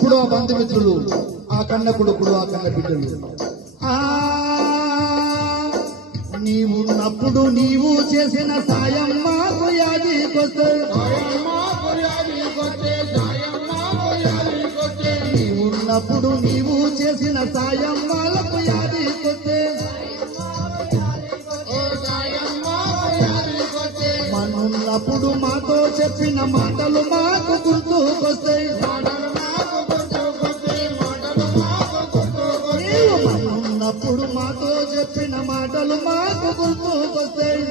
అప్పుడు ఆ బంధుమిత్రులు, ఆ కన్న కొడుకులు, ఆ కన్న బిడ్డలు, నీవున్నప్పుడు నీవు చేసిన సాయం మాకు యాదికొస్తే, నీవున్నప్పుడు నీవు చేసిన సాయం వాళ్ళకు యాదికొస్తే, మనున్నప్పుడు మాతో చెప్పిన మాటలు మాకు గుర్తుకొస్తాయి, మనున్నప్పుడు మాతో చెప్పిన మాటలు మాకు గుర్తుకొస్తాయి.